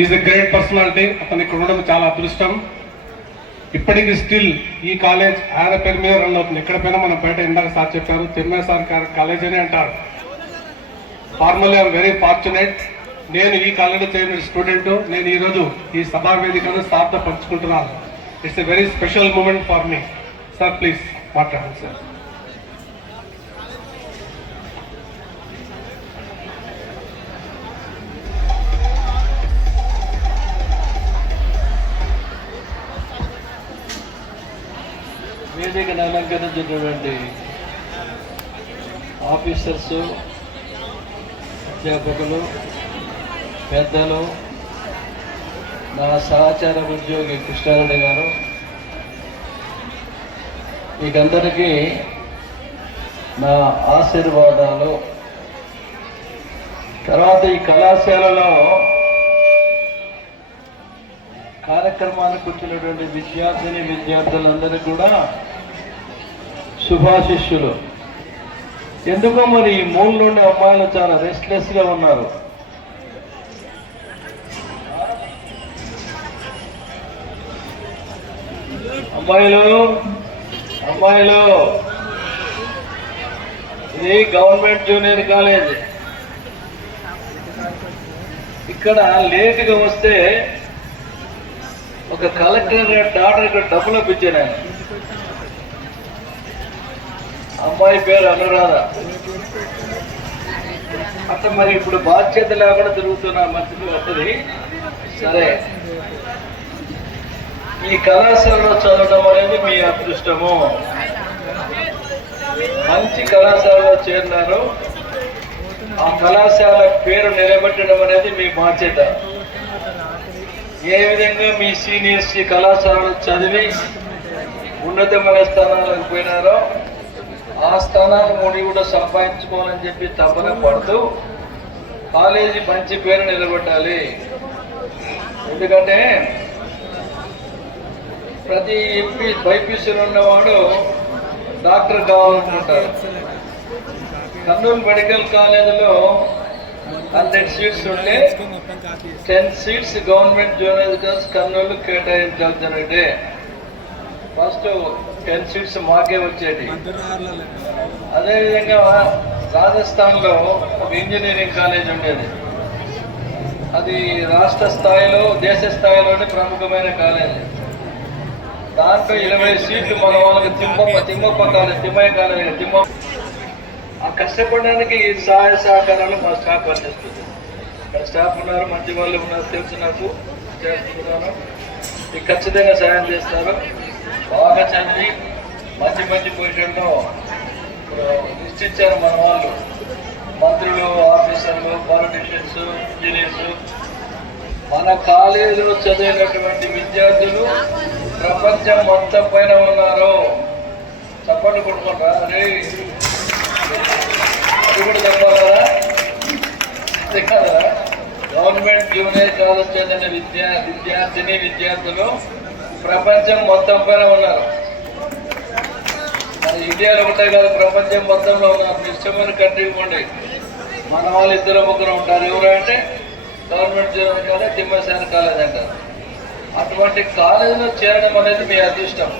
Is a great personality. అతను ఇక్కడ ఉండడం చాలా అదృష్టం. ఇప్పటికీ స్టిల్ ఈ కాలేజ్ ఆయన పేరు మీద రన్ అవుతుంది. ఎక్కడ పోయినా మనం బయట ఇందాక సార్ చెప్పారు, తిరుమల సార్ కాలేజ్ అని అంటారు. Formally I'm very fortunate. నేను ఈ కాలేజీలో చేరిన స్టూడెంట్. నేను ఈరోజు ఈ సభా వేదికను సార్తో పంచుకుంటున్నాను. It's a very special moment for me. Sir please మాట్లాడండి సార్. వేదికను అలంకరించినటువంటి ఆఫీసర్సు, అధ్యాపకులు, పెద్దలు, నా సహచార ఉద్యోగి కృష్ణారెడ్డి గారు, మీకందరికీ నా ఆశీర్వాదాలు. తర్వాత ఈ కళాశాలలో కార్యక్రమానికి వచ్చినటువంటి విద్యార్థులందరికీ కూడా శుభాశిష్యులు. ఎందుకో మరి ఈ మూల నుండి అమ్మాయిలు చాలా రెస్ట్లెస్గా ఉన్నారు. అమ్మాయిలు ఇది గవర్నమెంట్ జూనియర్ కాలేజ్. ఇక్కడ లేటుగా వస్తే ఒక కలెక్టర్ డాక్టర్ ఇక్కడ డబ్బులు ఇప్పించాను. ఆయన అమ్మాయి పేరు అనురాధ. అట్లా మరి ఇప్పుడు బాధ్యత లేకుండా తిరుగుతున్న మంత్రి వస్తుంది. సరే, ఈ కళాశాలలో చదవడం అనేది మీ అదృష్టము. మంచి కళాశాలలో చేరినారు. ఆ కళాశాల పేరు నిలబెట్టడం అనేది మీ బాధ్యత. ఏ విధంగా మీ సీనియర్స్ ఈ కళాశాలలో చదివి ఉన్నతమైన స్థానాలకు పోయినారో ఆ స్థానాన్ని ముడి కూడా సంపాదించుకోవాలని చెప్పి తపన పడుతూ కాలేజీ మంచి పేరు నిలబెట్టాలి. ఎందుకంటే ప్రతి బైపీసీలో ఉన్నవాడు డాక్టర్ కావాలనుకుంటారు. కర్నూలు మెడికల్ కాలేజీలో 100 సీట్స్ ఉంటే 10 seats government junior college Kurnool కేటాయించాలి జరిగితే ఫస్ట్ 10 సీట్స్ మాకే వచ్చేది. అదేవిధంగా రాజస్థాన్లో ఒక ఇంజనీరింగ్ కాలేజ్ ఉండేది. అది రాష్ట్ర స్థాయిలో దేశ స్థాయిలోనే ప్రముఖమైన కాలేజ్. దాంట్లో 20 సీట్లు మన వాళ్ళకి తిమ్మప్ప కాలేజ్, తిమ్మయ్య కాలేజ్. ఆ కష్టపడడానికి సహాయ సహకారాలు మా స్టాఫ్ పనిచేస్తుంది. ఇక్కడ స్టాఫ్ ఉన్నారు, మంచి వాళ్ళు ఉన్నారు, తెలుసు నాకు, చేస్తున్నాను. మీకు ఖచ్చితంగా సహాయం చేస్తారు. బాగా చదివి మంచి పొజిషన్లో నిశ్చయించారు మన వాళ్ళు. మంత్రులు, ఆఫీసర్లు, పాలిటీషియన్స్, ఇంజనీర్స్. మన కాలేజీలో చదివినటువంటి విద్యార్థులు ప్రపంచం మొత్తం పైన ఉన్నారు. చప్పట్లు కొట్టుకుంటారా? అరే అది కూడా చెప్పాలా? కదా, గవర్నమెంట్ జూనియర్ కాలేజ్ చదివిన విద్యార్థులు ప్రపంచం మొత్తం పైన ఉన్నారు. మన ఇండియాలో ఒకటే కాదు, ప్రపంచం మొత్తంలో ఉన్నారు. ఇష్టమైన కంట్రీ ఉండే మన వాళ్ళు 2-3 ఉంటారు. ఎవరంటే గవర్నమెంట్ జూనియర్ కాలేజ్, తిమ్మసాని కాలేజ్ అంటారు. అటువంటి కాలేజీలో చేరడం అనేది మీ అదృష్టం.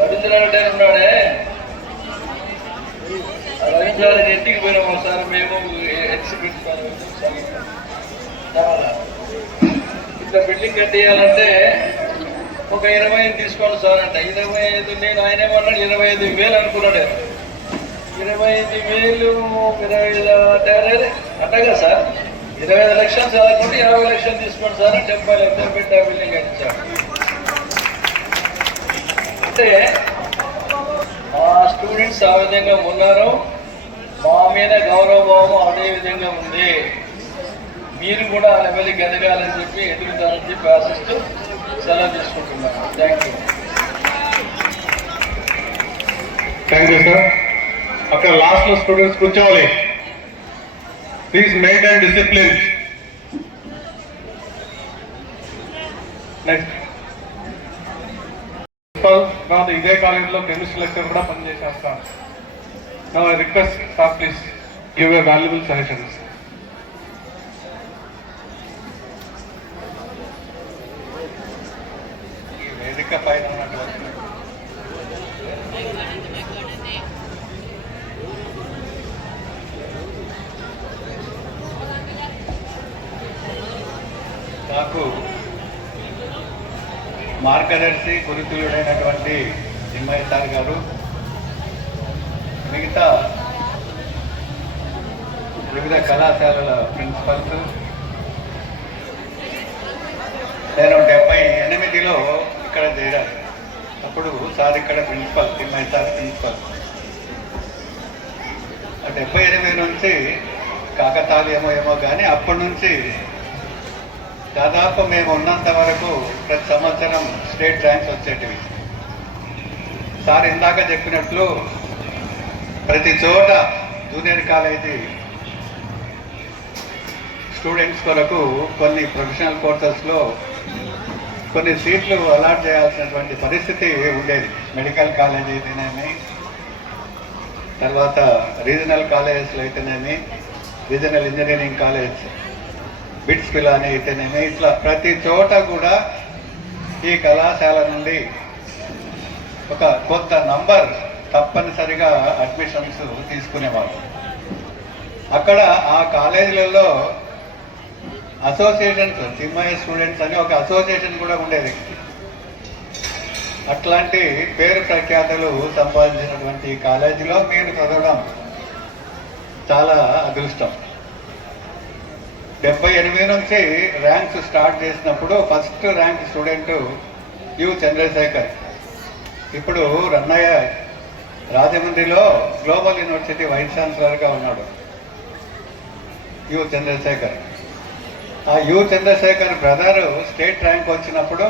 రవీంద్రనాథ్ ఉన్నాడే, రవీంద్రనాథ్ ఇంటికి పోయినాము సార్ మేము. ఎగ్జిబిషన్ ఇట్లా బిల్డింగ్ కట్టేయాలంటే ఒక 25 తీసుకోండి సార్ అంట. 25 నేను ఆయన ఏమన్నాడు 25,000 అనుకున్నాడు. 25,000 25 అంటగా సార్, 25 లక్షలు చదవకుండా 20 లక్షలు తీసుకోండి సార్, 70 లక్షలు పెట్టి ఆ బిల్డింగ్ కట్టించాడు. అంటే మా స్టూడెంట్స్ ఆ విధంగా ఉన్నారు. మా మీద గౌరవభావం అదే విధంగా ఉంది. మీరు కూడా ఆ లెవెల్కి ఎదగాలని చెప్పి ఎదుగుతారని చెప్పి ఆశిస్తూ సెలవు తీసుకుంటున్నాను. Thank you sir. అక్కడ లాస్ట్ లో స్టూడెంట్స్ కూర్చోవాలి. Please maintain discipline. నెక్స్ట్ తర్వాత ఇదే కాలేజీలో కెమిస్ట్రీ లెక్చర్ కూడా పనిచేసేస్తాను. Now I request, sir, please give your valuable suggestions. ఇంకా పైన ఉన్నటువంటి నాకు మార్గదర్శి గురుతులుడైనటువంటి తిమ్మయ్య సార్ గారు, మిగతా వివిధ కళాశాలల ప్రిన్సిపల్స్, నేను 78లో ఇక్కడ చేరాను. అప్పుడు సార్ ఇక్కడ ప్రిన్సిపల్, తిమ్మయ్య సార్ ప్రిన్సిపల్. 78 నుంచి కాకతాళీయమో ఏమో కానీ అప్పటి నుంచి దాదాపు మేము ఉన్నంత వరకు ప్రతి సంవత్సరం స్టేట్ ర్యాంక్స్ వచ్చేటివి. సార్ ఇందాక చెప్పినట్లు ప్రతి చోట జూనియర్ కాలేజీ స్టూడెంట్స్ కొరకు కొన్ని ప్రొఫెషనల్ కోర్సెస్లో కొన్ని సీట్లు అలాట్ చేయాల్సినటువంటి పరిస్థితి ఉండేది. మెడికల్ కాలేజ్ అయితేనేమి, తర్వాత రీజనల్ కాలేజెస్లో అయితేనేమి, రీజనల్ ఇంజనీరింగ్ కాలేజ్ బిట్స్ పిల్లని అయితేనేమి, ఇట్లా ప్రతి చోట కూడా ఈ కళాశాల నుండి ఒక కొంత నంబర్ తప్పనిసరిగా అడ్మిషన్స్ తీసుకునేవాళ్ళు. అక్కడ ఆ కాలేజీలలో అసోసియేషన్స్, తిమ్మయ్య స్టూడెంట్స్ అని ఒక అసోసియేషన్ కూడా ఉండేది. అట్లాంటి పేరు ప్రఖ్యాతలు సంపాదించినటువంటి కాలేజీలో మీరు చదవడం చాలా అదృష్టం. 78 నుంచి ర్యాంక్స్ స్టార్ట్ చేసినప్పుడు first rank student U Chandrasekhar. ఇప్పుడు రన్నయ్య రాజమండ్రిలో గ్లోబల్ యూనివర్సిటీ వైస్ ఛాన్సలర్గా ఉన్నాడు. యు చంద్రశేఖర్. ఆ U Chandrasekhar brother state rank వచ్చినప్పుడు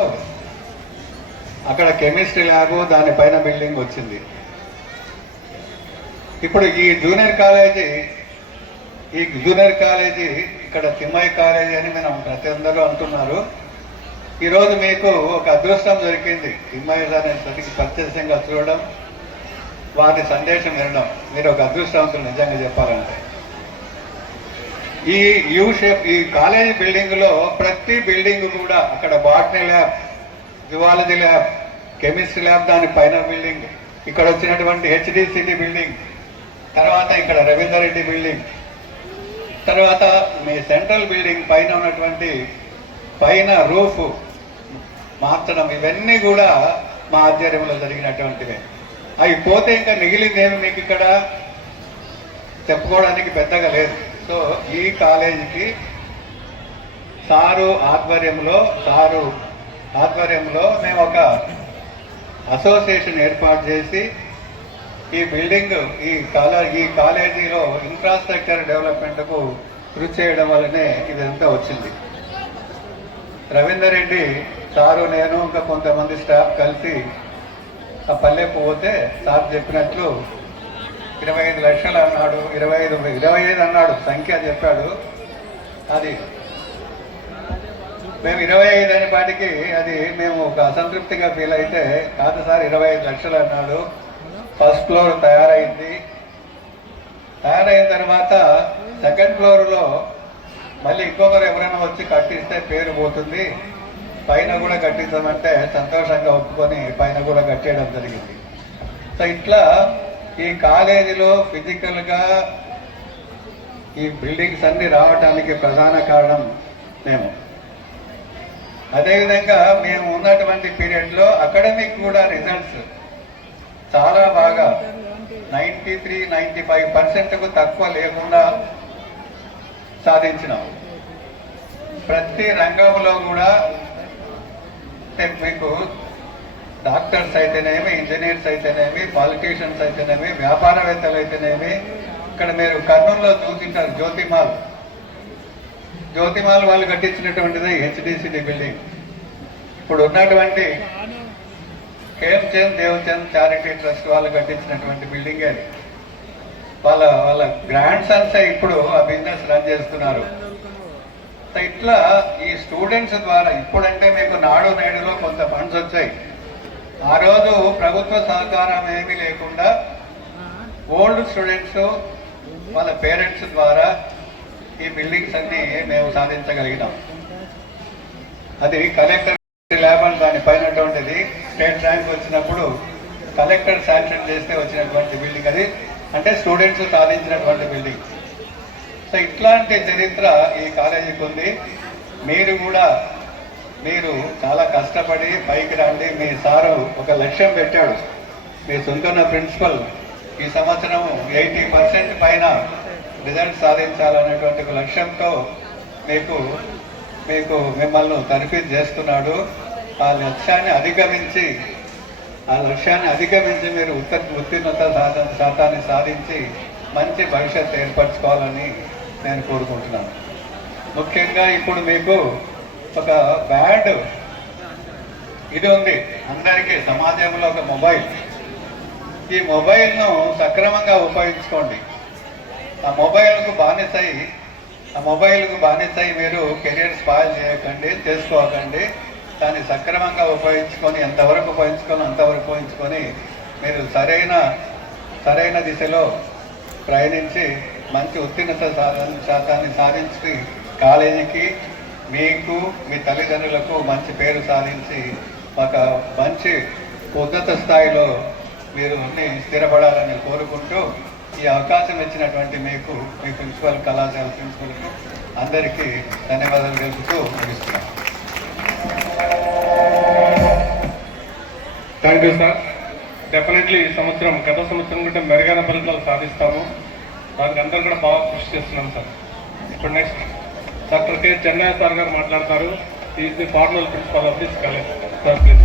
అక్కడ కెమిస్ట్రీ ల్యాబ్, దానిపైన బిల్డింగ్ వచ్చింది. ఇప్పుడు ఈ జూనియర్ కాలేజీ ఇక్కడ తిమ్మయ్య కాలేజీ అని మనం ప్రతి అందరూ అంటున్నారు. ఈరోజు మీకు ఒక అదృష్టం దొరికింది. తిమ్మయ్య గారిని ప్రత్యక్షంగా చూడడం, వారి సందేశం వినడం. మీరు ఒక అదృష్టవంతులు నిజంగా చెప్పాలంటే. ఈ కాలేజీ బిల్డింగ్లో ప్రతి బిల్డింగ్ కూడా అక్కడ botany lab, zoology lab, chemistry lab, దాని పైన బిల్డింగ్, ఇక్కడ వచ్చినటువంటి హెచ్డిసిటి బిల్డింగ్, తర్వాత ఇక్కడ రవీందర్ రెడ్డి బిల్డింగ్, తర్వాత మీ సెంట్రల్ బిల్డింగ్ పైన ఉన్నటువంటి పైన రూఫ్ మార్చడం, ఇవన్నీ కూడా మా ఆధ్వర్యంలో జరిగినటువంటివే. అవి పోతే ఇంకా మిగిలిందేమి మీకు ఇక్కడ చెప్పుకోవడానికి పెద్దగా లేదు. సో ఈ కాలేజీకి సారు ఆధ్వర్యంలో మేము ఒక అసోసియేషన్ ఏర్పాటు చేసి ఈ బిల్డింగ్ ఈ కాలేజీలో ఇన్ఫ్రాస్ట్రక్చర్ డెవలప్మెంట్కు కృషి చేయడం వల్లనే ఇదంతా వచ్చింది. రవీందర్ రెడ్డి సారు, నేను ఇంకా కొంతమంది స్టాఫ్ కలిసి ఆ పల్లె పోతే సార్ చెప్పినట్లు 25 లక్షలు అన్నాడు, 25 అన్నాడు, సంఖ్య చెప్పాడు. అది మేము 25 అనే పాటికి అది మేము ఒక అసంతృప్తిగా ఫీల్ అయితే, కాదు సార్ 25 లక్షలు అన్నాడు. ఫస్ట్ ఫ్లోర్ తయారైంది. తయారైన తర్వాత సెకండ్ ఫ్లోర్లో మళ్ళీ ఇంకొకరు ఎవరైనా వచ్చి కట్టిస్తే పేరు పోతుంది, పైన కూడా కట్టిస్తామంటే సంతోషంగా ఒప్పుకొని పైన కూడా కట్టేయడం జరిగింది. సో ఇట్లా ఈ కాలేజీలో ఫిజికల్గా ఈ బిల్డింగ్స్ అన్ని రావడానికి ప్రధాన కారణం మేము. అదేవిధంగా మేము ఉన్నటువంటి పీరియడ్లో అకాడమిక్ కూడా రిజల్ట్స్ చాలా బాగా 93-95%కు తక్కువ లేకుండా సాధించినాం. ప్రతి రంగంలో కూడా మీకు డాక్టర్స్ అయితేనేమి, ఇంజనీర్స్ అయితేనేమి, పాలిటీషియన్స్ అయితేనేమి, వ్యాపారవేత్తలు అయితేనేమి, ఇక్కడ మీరు కర్నూలులో చూసింటారు జ్యోతిమాల్ వాళ్ళు కట్టించినటువంటిది హెచ్డిసిటి బిల్డింగ్. ఇప్పుడు ఉన్నటువంటి కేఎంచంద్ దేవచంద్ చారిటీ ట్రస్ట్ వాళ్ళు కట్టించినటువంటి బిల్డింగ్ అది. వాళ్ళ గ్రాండ్ సన్స్ ఇప్పుడు ఆ బిజినెస్ రన్ చేస్తున్నారు. ఇట్లా ఈ స్టూడెంట్స్ ద్వారా ఇప్పుడంటే మీకు నాడు నేడులో కొంత ఫండ్స్ వచ్చాయి. ఆ రోజు ప్రభుత్వ సహకారం ఏమీ లేకుండా ఓల్డ్ స్టూడెంట్స్ వాళ్ళ పేరెంట్స్ ద్వారా ఈ బిల్డింగ్స్ అన్ని మేము సాధించగలిగినాం. అది కలెక్టర్ ల్యాబ్ అని దానిపైనటువంటిది స్టేట్ ర్యాంక్ వచ్చినప్పుడు కలెక్టర్ శాంక్షన్ చేస్తే వచ్చినటువంటి బిల్డింగ్ అది, అంటే స్టూడెంట్స్ సాధించినటువంటి బిల్డింగ్. సో ఇట్లాంటి చరిత్ర ఈ కాలేజీకి ఉంది. మీరు చాలా కష్టపడి పైకి రండి. మీ సారు ఒక లక్ష్యం పెట్టాడు. మీ సొంతన్న ప్రిన్సిపల్ ఈ సంవత్సరం 80% పైన రిజల్ట్ సాధించాలనేటువంటి ఒక లక్ష్యంతో మిమ్మల్ని తరఫీదు చేస్తున్నాడు. ఆ లక్ష్యాన్ని అధిగమించి మీరు ఉత్తీర్ణత శాతాన్ని సాధించి మంచి భవిష్యత్తు ఏర్పరచుకోవాలని నేను కోరుకుంటున్నాను. ముఖ్యంగా ఇప్పుడు మీకు ఒక బ్యాడ్ ఇది ఉంది అందరికీ సమాజంలో, ఒక మొబైల్. ఈ మొబైల్ను సక్రమంగా ఉపయోగించుకోండి. ఆ మొబైల్కు బానిసై మీరు కెరియర్ స్పాయిల్ చేసుకోకండి. దాన్ని సక్రమంగా ఉపయోగించుకొని ఎంతవరకు ఉపయోగించుకొని మీరు సరైన దిశలో ప్రయాణించి మంచి ఉత్తీర్ణత శాతాన్ని సాధించి కాలేజీకి, మీకు, మీ తల్లిదండ్రులకు మంచి పేరు సాధించి ఒక మంచి ఉన్నత స్థాయిలో మీరు స్థిరపడాలని కోరుకుంటూ ఈ అవకాశం ఇచ్చినటువంటి మీకు, మీ ప్రిన్సిపల్ కళాశాల ప్రిన్సిపల్కు అందరికీ ధన్యవాదాలు తెలుపుతూ ముగిస్తున్నాను. Thank you sir. డెఫినెట్లీ ఈ సంవత్సరం గత సంవత్సరం కంటే మెరుగైన ఫలితాలు సాధిస్తాము. దానికి అందరూ కూడా బాగా కృషి చేస్తున్నాం సార్. ఇప్పుడు next doctor K Chennaiah sir గారు మాట్లాడతారు. Is the formal principal of this college. Sir please.